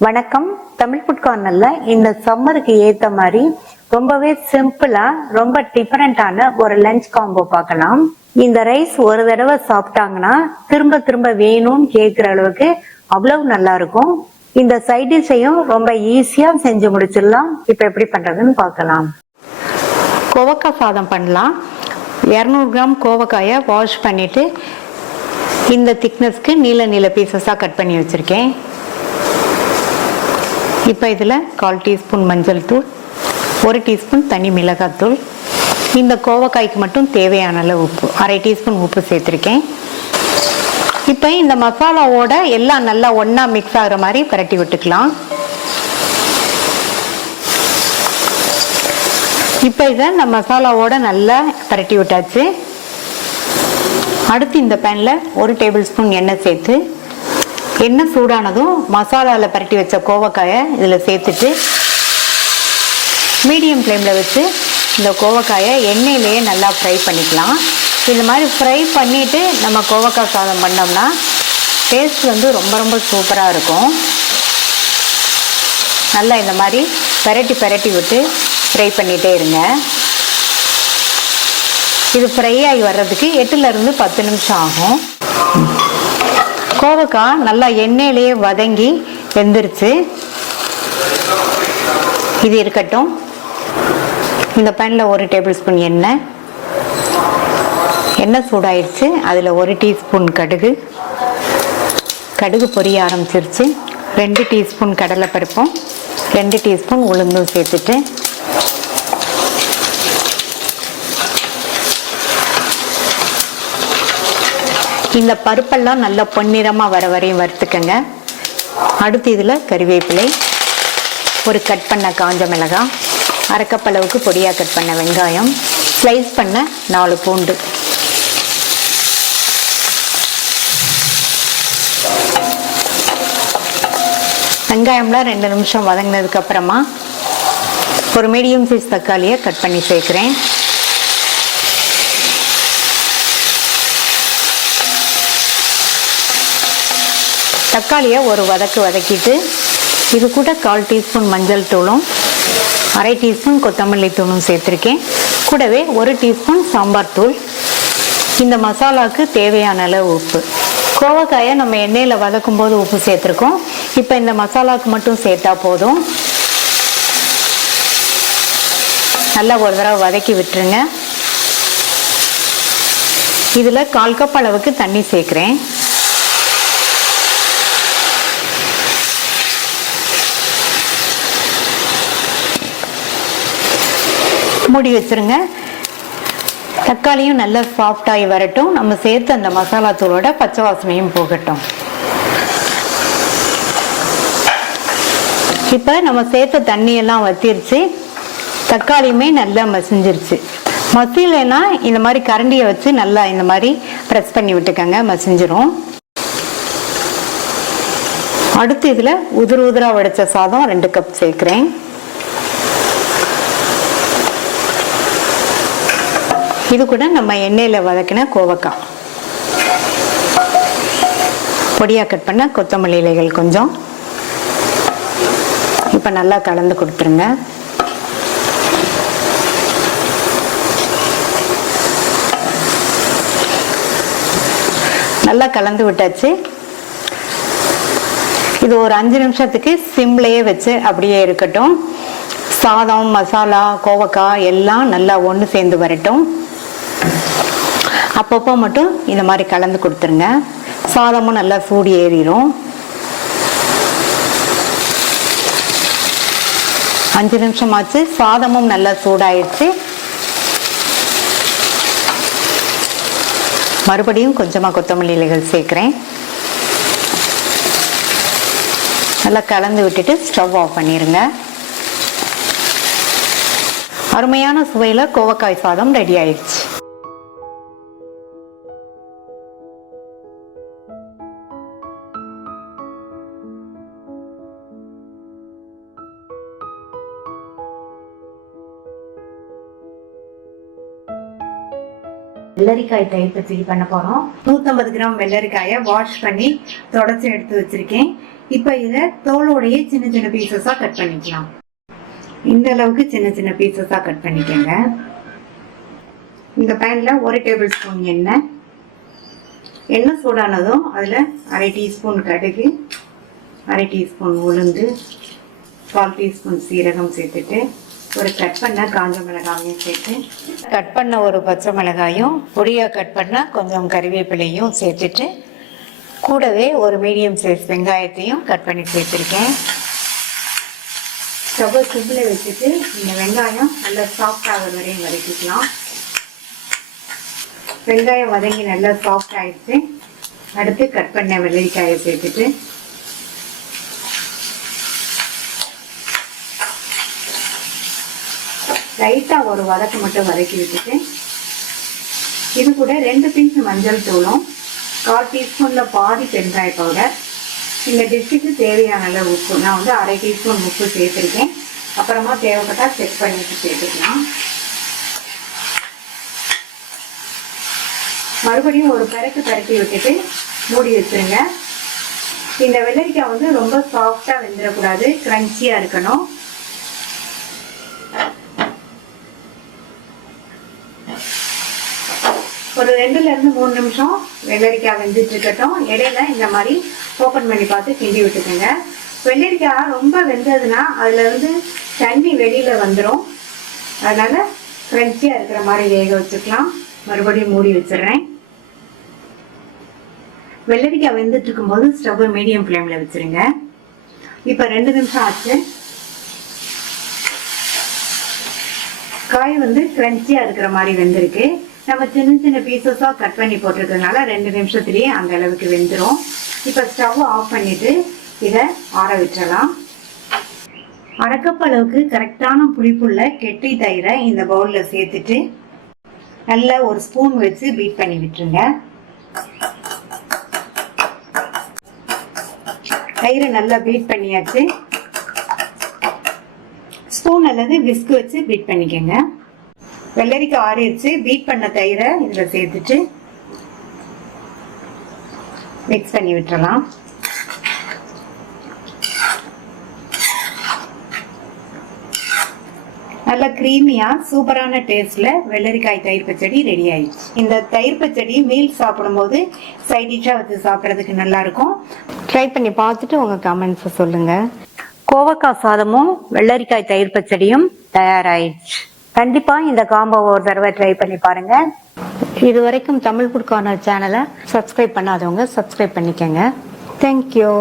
வணக்கம். தமிழ் ஃபுட் கார்னர்ல இந்த சம்மருக்கு ஏத்த மாதிரி ரொம்பவே சிம்பிளா ரொம்ப டிஃபரெண்டான ஒரு லஞ்ச் காம்போ பார்க்கலாம். இந்த ரைஸ் ஒரு தடவை சாப்பிட்டாங்கன்னா திரும்ப திரும்ப வேணும்னு கேட்கிற அளவுக்கு அவ்வளவு நல்லா இருக்கும். இந்த சைட் டிஷ்ஷையும் ரொம்ப ஈஸியா செஞ்சு முடிச்சிடலாம். இப்ப எப்படி பண்றதுன்னு பார்க்கலாம். கோவக்காய் சாதம் பண்ணலாம். 200 கிராம் கோவக்காயை வாஷ் பண்ணிட்டு இந்த திக்னஸ்க்கு நீல நீல பீசஸா கட் பண்ணி வச்சிருக்கேன். இப்போ இதில் 1/4 டீஸ்பூன் மஞ்சள் தூள், 1 டீஸ்பூன் தனி மிளகாத்தூள், இந்த கோவக்காய்க்கு மட்டும் தேவையான அளவு உப்பு, 1/2 டீஸ்பூன் உப்பு சேர்த்துருக்கேன். இப்போ இந்த மசாலாவோட எல்லாம் நல்லா ஒன்றா மிக்ஸ் ஆகிற மாதிரி பரட்டி விட்டுக்கலாம். இப்போ இதை இந்த மசாலாவோட நல்லா பரட்டி விட்டாச்சு. அடுத்து இந்த பேனில் 1 டேபிள் ஸ்பூன் எண்ணெய் சேர்த்து, எண்ணெய் சூடானதும் மசாலாவில் பரட்டி வச்ச கோவக்காயை இதில் சேர்த்துட்டு மீடியம் ஃப்ளேமில் வச்சு இந்த கோவக்காயை எண்ணெயிலேயே நல்லா ஃப்ரை பண்ணிக்கலாம். இந்த மாதிரி ஃப்ரை பண்ணிவிட்டு நம்ம கோவக்காய் சாதம் பண்ணோம்னா டேஸ்ட் வந்து ரொம்ப ரொம்ப சூப்பராக இருக்கும். நல்லா இந்த மாதிரி பரட்டி விட்டு ஃப்ரை பண்ணிகிட்டே இருங்க. இது ஃப்ரை ஆகி வர்றதுக்கு 8லேருந்து 10 நிமிஷம் ஆகும். கோவக்காய் நல்லா எண்ணெயிலேயே வதங்கி வெந்துருச்சு. இது இருக்கட்டும். இந்த பேனில் 1 டேபிள் ஸ்பூன் எண்ணெய் சூடாயிடுச்சு. அதில் 1 டீஸ்பூன் கடுகு பொரிய ஆரம்பிச்சிருச்சு. 2 டீஸ்பூன் கடலைப்பருப்பும் 2 டீஸ்பூன் உளுந்தும் சேர்த்துட்டு இந்த பருப்பெல்லாம் நல்லா பொன்னிறமாக வர வரையும் வறுத்துக்கங்க. அடுத்து இதில் கறிவேப்பிலை, ஒரு கட் பண்ண காஞ்ச மிளகாய், 1/2 கப் அளவுக்கு பொடியாக கட் பண்ண வெங்காயம், ஸ்லைஸ் பண்ண 4 பூண்டு, வெங்காயம்லாம் 2 நிமிஷம் வதங்கினதுக்கு அப்புறமா ஒரு மீடியம் சைஸ் தக்காளியை கட் பண்ணி சேர்க்குறேன். தக்காளியை ஒரு வதக்கிட்டு இது கூட 1/4 டீஸ்பூன் மஞ்சள் தூளும் 1/2 டீஸ்பூன் கொத்தமல்லி தூளும் சேர்த்துருக்கேன். கூடவே 1 டீஸ்பூன் சாம்பார் தூள், இந்த மசாலாவுக்கு தேவையான அளவு உப்பு. கோவக்காயை நம்ம எண்ணெயில் வதக்கும் போது உப்பு சேர்த்துருக்கோம். இப்போ இந்த மசாலாவுக்கு மட்டும் சேர்த்தா போதும். நல்லா ஒரு தடவை வதக்கி விட்டுருங்க. இதில் 1/4 கப் அளவுக்கு தண்ணி சேர்க்குறேன். மூடி வச்சிருங்க. தக்காளியும் நல்லா சாஃப்டாகி வரட்டும். நம்ம சேர்த்து அந்த மசாலா தூளோட பச்சை வாசனையும் போகட்டும். இப்போ நம்ம சேர்த்த தண்ணியெல்லாம் வத்திருச்சு. தக்காளியுமே நல்லா மசிஞ்சிருச்சு. மசிலைன்னா இந்த மாதிரி கரண்டியை வச்சு நல்லா இந்த மாதிரி ப்ரெஸ் பண்ணி விட்டுக்கங்க, மசிஞ்சிரும். அடுத்து இதில் உதிரா வடித்த சாதம் 2 கப் சேர்க்குறேன். இது கூட நம்ம எண்ணெயில் வதக்கின கோவக்காய், பொடியாக கட் பண்ண கொத்தமல்லி இலைகள் கொஞ்சம். இப்போ நல்லா கலந்து கொடுத்துருங்க. நல்லா கலந்து விட்டாச்சு. இது ஒரு 5 நிமிஷத்துக்கு சிம்லேயே வச்சு அப்படியே இருக்கட்டும். சாதம், மசாலா, கோவக்காய் எல்லாம் நல்லா ஒன்று சேர்ந்து வரட்டும். அப்பப்போ மட்டும் இந்த மாதிரி கலந்து கொடுத்துருங்க. சாதமும் நல்லா சூடு ஏறிடும். 5 நிமிஷம் ஆச்சு. சாதமும் நல்லா சூடாயிடுச்சு. மறுபடியும் கொஞ்சமாக கொத்தமல்லி இலைகள் சேர்க்குறேன். நல்லா கலந்து விட்டுட்டு ஸ்டவ் ஆஃப் பண்ணிடுங்க. அருமையான சுவையில் கோவக்காய் சாதம் ரெடி ஆயிடுச்சு. வெள்ளரிக்காய் தயிர் பச்சடி பண்ண போறோம். 150 கிராம் வெள்ளரிக்காயை வாஷ் பண்ணி தொடச்சி எடுத்து வச்சிருக்கேன். இப்ப இத தோலோடைய சின்ன சின்ன பீசஸா கட் பண்ணிக்கலாம். இந்த அளவுக்கு சின்ன சின்ன பீசஸா கட் பண்ணிக்கங்க. இந்த பேன்ல 1 டேபிள் ஸ்பூன் எண்ணெய் சூடானதும் அதுல 1/2 டீஸ்பூன் கடுகு, 1/2 டீஸ்பூன் உளுந்து, 1/4 டீஸ்பூன் சீரகம் சேர்த்துட்டு ஒரு கட் பண்ண காஞ்ச மிளகாயும் சேர்த்து, கட் பண்ண ஒரு பச்சை மிளகாயும் பொடியா கட் பண்ண கொஞ்சம் கறிவேப்பிலையும் சேர்த்துட்டு கூடவே ஒரு மீடியம் சைஸ் வெங்காயத்தையும் கட் பண்ணி சேர்த்துருக்கேன். ஸ்டவ் சிம்மில் வச்சுட்டு இந்த வெங்காயம் நல்லா சாஃப்ட் ஆகிற வரையும் வதக்கிக்கலாம். வெங்காயம் வதங்கி நல்லா சாஃப்ட் ஆயிடுச்சு. அடுத்து கட் பண்ண வெள்ளரிக்காயை சேர்த்துட்டு லைட்டா ஒரு வதக்கு மட்டும் வதக்கி விட்டுட்டு இது கூட 2 பிஞ்ச் மஞ்சள் தூளும் 1/4 டீஸ்பூன்ல பாதி பெருங்காய பவுடர், இந்த டிஷ்ஷுக்கு தேவையான அளவு உப்பு, நான் வந்து 1/2 டீஸ்பூன் உப்பு சேர்த்துருக்கேன். அப்புறமா தேவைப்பட்டா செக் பண்ணிட்டு சேர்த்துக்கலாம். மறுபடியும் ஒரு பரட்டி விட்டுட்டு மூடி வச்சிருங்க. இந்த வெள்ளரிக்காய் வந்து ரொம்ப சாஃப்டா வெந்துடக்கூடாது, கிரன்ச்சியா இருக்கணும். ஒரு 2ல இருந்து 3 நிமிஷம் வெள்ளரிக்காய் வெந்துட்டு இருக்கட்டும். இடையில இந்த மாதிரி ஓப்பன் பண்ணி பார்த்து கிண்டி விட்டுக்கோங்க. வெள்ளரிக்காய் ரொம்ப வெந்ததுன்னா அதுல இருந்து தண்ணி வெளியில வந்துடும். அதனால கிரன்ச்சியா இருக்கிற மாதிரி வேக வச்சுக்கலாம். மறுபடியும் மூடி வச்சிடுறேன். வெள்ளரிக்காய் வெந்துட்டு இருக்கும்போது ஸ்டவ் மீடியம் ஃப்ளேம்ல வச்சிருங்க. இப்ப 2 நிமிஷம் ஆச்சு. காய் வந்து கிரன்ச்சியா இருக்கிற மாதிரி வெந்திருக்கு. நம்ம சின்ன சின்ன பீசஸா கட் பண்ணி போட்டிருக்கிறதுனால 2 நிமிஷத்துலயே அந்த அளவுக்கு வெந்துடும். இப்ப ஸ்டவ் ஆஃப் பண்ணிட்டு இதை ஆற விட்டுறலாம். 1/2 கப் அளவுக்கு கரெக்டான புளிப்புள்ள கெட்டி தயிரை இந்த பவுல்ல சேர்த்துட்டு நல்லா ஒரு ஸ்பூன் வச்சு பீட் பண்ணி விட்டுருங்க. தயிரை நல்லா பீட் பண்ணியாச்சு. ஸ்பூன் அல்லது விஸ்க் வச்சு பீட் பண்ணிக்கோங்க. வெள்ளரிக்காய் ஆறிடுச்சு. பீட் பண்ண தயிரை இதுல சேர்த்துட்டு மிக்ஸ் பண்ணி விட்டுறலாம். நல்ல கிரீமியா சூப்பரான டேஸ்ட்ல வெள்ளரிக்காய் தயிர் பச்சடி ரெடி ஆயிடுச்சு. இந்த தயிர் பச்சடி மீல் சாப்பிடும் போது சைட் டிஷ்ஷா வச்சு சாப்பிட்றதுக்கு நல்லா இருக்கும். ட்ரை பண்ணி பார்த்துட்டு உங்க கமெண்ட்ஸ் சொல்லுங்க. கோவக்காய் சாதமும் வெள்ளரிக்காய் தயிர் பச்சடியும் தயாராயிடுச்சு. கண்டிப்பா இந்த காம்போவை ஒரு தடவை ட்ரை பண்ணி பாருங்க. இது வரைக்கும் தமிழ் ஃபுட் கார்னர் சேனலை சப்ஸ்கிரைப் பண்ணாதவங்க சப்ஸ்கிரைப் பண்ணிக்கங்க. தேங்க்யூ.